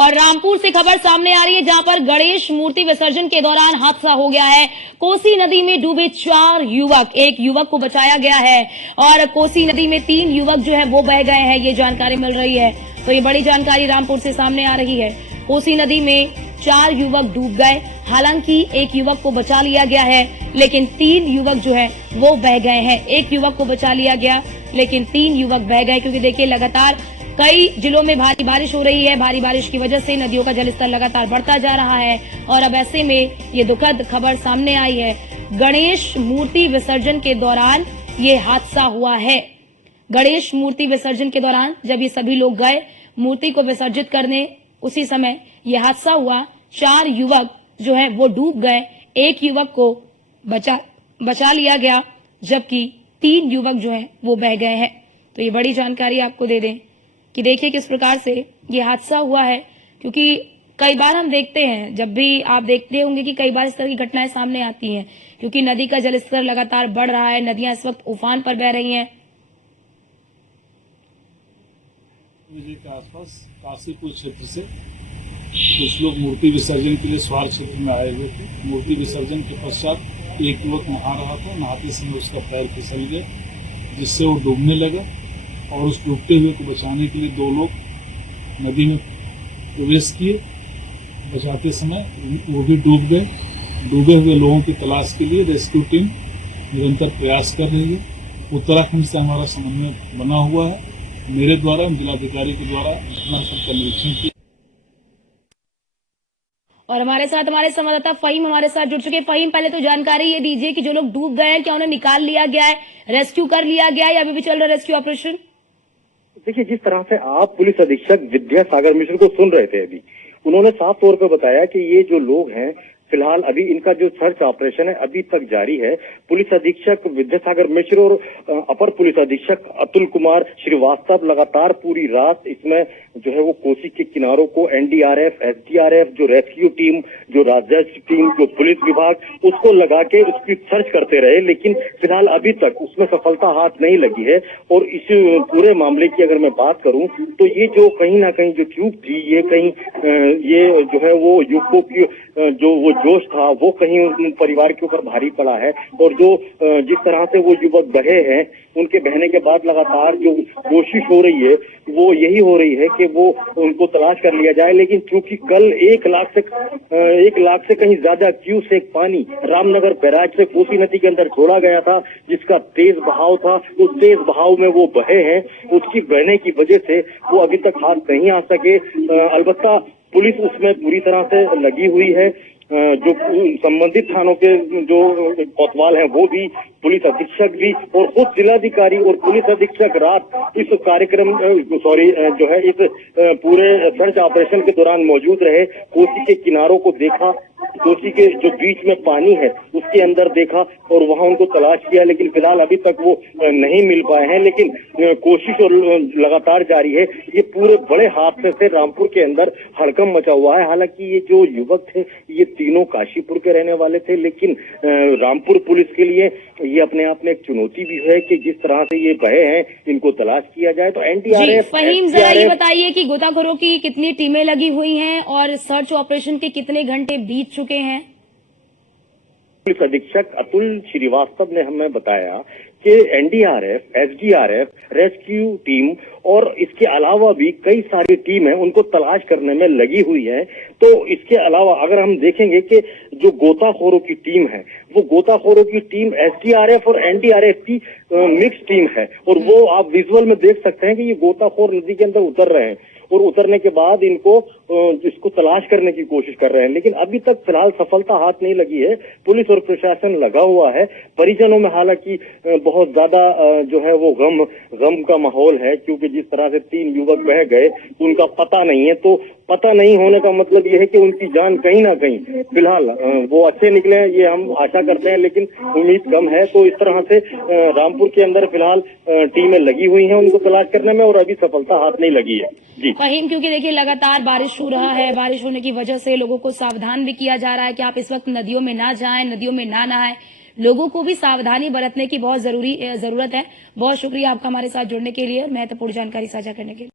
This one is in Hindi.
और रामपुर से खबर सामने आ रही है जहां पर गणेश मूर्ति विसर्जन के दौरान हादसा हो गया है। कोसी नदी में डूबे 4 युवक, एक युवक को बचाया गया है और कोसी नदी में 3 युवक जो है वो बह गए हैं, ये जानकारी मिल रही है। तो ये बड़ी जानकारी रामपुर से सामने आ रही है। कोसी नदी में 4 युवक डूब गए, हालांकि एक युवक को बचा लिया गया है, लेकिन 3 युवक जो है वो बह गए हैं। एक युवक को बचा लिया गया, लेकिन 3 युवक बह गए, क्योंकि देखिए लगातार कई जिलों में भारी बारिश हो रही है। भारी बारिश की वजह से नदियों का जलस्तर लगातार बढ़ता जा रहा है और अब ऐसे में ये दुखद खबर सामने आई है। गणेश मूर्ति विसर्जन के दौरान ये हादसा हुआ है। गणेश मूर्ति विसर्जन के दौरान जब ये सभी लोग गए मूर्ति को विसर्जित करने, उसी समय ये हादसा हुआ। 4 युवक जो है वो डूब गए, एक युवक को बचा लिया गया, जबकि 3 युवक जो है वो बह गए हैं। तो ये बड़ी जानकारी आपको दे दें कि देखिए किस प्रकार से ये हादसा हुआ है, क्योंकि कई बार हम देखते हैं, जब भी आप देखते होंगे कि कई बार इस तरह की घटनाएं सामने आती हैं, क्योंकि नदी का जलस्तर लगातार बढ़ रहा है। नदियां इस वक्त उफान पर बह रही हैं। नदी के आसपास काशीपुर क्षेत्र से कुछ लोग मूर्ति विसर्जन के लिए स्वार क्षेत्र में आए हुए थे। मूर्ति विसर्जन के पश्चात एक युवक नहा रहा था, नहाते समय उसका पैर फिसल गया, जिससे वो डूबने लगा और उस डूबते हुए को बचाने के लिए 2 लोग नदी में प्रवेश किए। बचाते समय वो भी डूब गए। डूबे हुए लोगों की तलाश के लिए रेस्क्यू टीम निरंतर प्रयास कर रही है। उत्तराखंड से हमारा समन्वय बना हुआ है। मेरे द्वारा जिलाधिकारी के द्वारा घटनास्थल का निरीक्षण किया। और हमारे संवाददाता फहीम हमारे साथ जुड़ चुके। फहीम, पहले तो जानकारी ये दीजिए कि जो लोग डूब गए हैं, क्या उन्हें निकाल लिया गया है, रेस्क्यू कर लिया गया है या अभी भी चल रहा है रेस्क्यू ऑपरेशन? देखिए, जिस तरह से आप पुलिस अधीक्षक विद्यासागर मिश्र को सुन रहे थे अभी, उन्होंने साफ तौर पर बताया कि ये जो लोग हैं फिलहाल अभी इनका जो सर्च ऑपरेशन है अभी तक जारी है। पुलिस अधीक्षक विद्यासागर मिश्र और अपर पुलिस अधीक्षक अतुल कुमार श्रीवास्तव लगातार पूरी रात इसमें जो है वो कोसी के किनारों को एनडीआरएफ, एसडीआरएफ, जो रेस्क्यू टीम, जो राज्य टीम, जो पुलिस विभाग, उसको लगा के उसकी सर्च करते रहे, लेकिन फिलहाल अभी तक उसमें सफलता हाथ नहीं लगी है। और इस पूरे मामले की अगर मैं बात करूं तो ये जो कहीं ना कहीं जो ट्यूब थी, ये कहीं ये जो है वो युवकों की जो वो जोश था वो कहीं परिवार के ऊपर भारी पड़ा है। और जो जिस तरह से वो युवक बहे हैं, उनके बहने के बाद लगातार जो कोशिश हो रही है वो यही हो रही है कि वो उनको तलाश कर लिया जाए। लेकिन चूंकि कल 1 लाख से कहीं ज्यादा क्यूसेक पानी रामनगर बैराज से कोसी नदी के अंदर छोड़ा गया था, जिसका तेज बहाव था, उस तेज बहाव में वो बहे हैं। उसकी बहने की वजह से वो अभी तक हाथ नहीं आ सके। अलबत्ता पुलिस उसमें पूरी तरह से लगी हुई है। जो संबंधित थानों के जो कोतवाल हैं वो भी, पुलिस अधीक्षक भी और खुद जिलाधिकारी और पुलिस अधीक्षक रात इस कार्यक्रम जो है इस पूरे सर्च ऑपरेशन के दौरान मौजूद रहे। कोसी के किनारों को देखा, कोसी के जो बीच में पानी है उसके अंदर देखा और वहां उनको तलाश किया, लेकिन फिलहाल अभी तक वो नहीं मिल पाए हैं। लेकिन कोशिश और लगातार जारी है। ये पूरे बड़े हादसे से रामपुर के अंदर हड़कंप मचा हुआ है। हालांकि ये जो युवक थे ये तीनों काशीपुर के रहने वाले थे, लेकिन रामपुर पुलिस के लिए ये अपने आप में एक चुनौती भी है कि जिस तरह से ये बहे हैं इनको तलाश किया जाए। तो एनडीआरएफ, फहीम जरा ये बताइए कि गोताखोरों की कितनी टीमें लगी हुई हैं और सर्च ऑपरेशन के कितने घंटे बीत चुके हैं? पुलिस अधीक्षक अतुल श्रीवास्तव ने हमें बताया कि एनडीआरएफ, एसडीआरएफ, रेस्क्यू टीम और इसके अलावा भी कई सारी टीम है उनको तलाश करने में लगी हुई है। तो इसके अलावा अगर हम देखेंगे कि जो गोताखोरों की टीम है, वो गोताखोरों की टीम एसडीआरएफ और एनडीआरएफ की मिक्स टीम है। और वो आप विजुअल में देख सकते हैं कि ये गोताखोर नदी के अंदर उतर रहे हैं और उतरने के बाद इसको तलाश करने की कोशिश कर रहे हैं, लेकिन अभी तक फिलहाल सफलता हाथ नहीं लगी है। पुलिस और प्रशासन लगा हुआ है। परिजनों में हालांकि बहुत ज्यादा जो है वो गम का माहौल है, क्योंकि जिस तरह से 3 युवक बह गए उनका पता नहीं है। तो पता नहीं होने का मतलब ये है कि उनकी जान कहीं ना कहीं फिलहाल वो अच्छे निकले, ये हम आशा करते हैं, लेकिन उम्मीद कम है। तो इस तरह से रामपुर के अंदर फिलहाल टीमें लगी हुई हैं उनको तलाश करने में और अभी सफलता हाथ नहीं लगी है। जी फहीम, क्योंकि देखिए लगातार बारिश हो रहा है, बारिश होने की वजह से लोगों को सावधान भी किया जा रहा है कि आप इस वक्त नदियों में ना जाएं, नदियों में ना नहाएं। लोगों को भी सावधानी बरतने की बहुत जरूरत है। बहुत शुक्रिया आपका हमारे साथ जुड़ने के लिए, महत्वपूर्ण जानकारी साझा करने के लिए।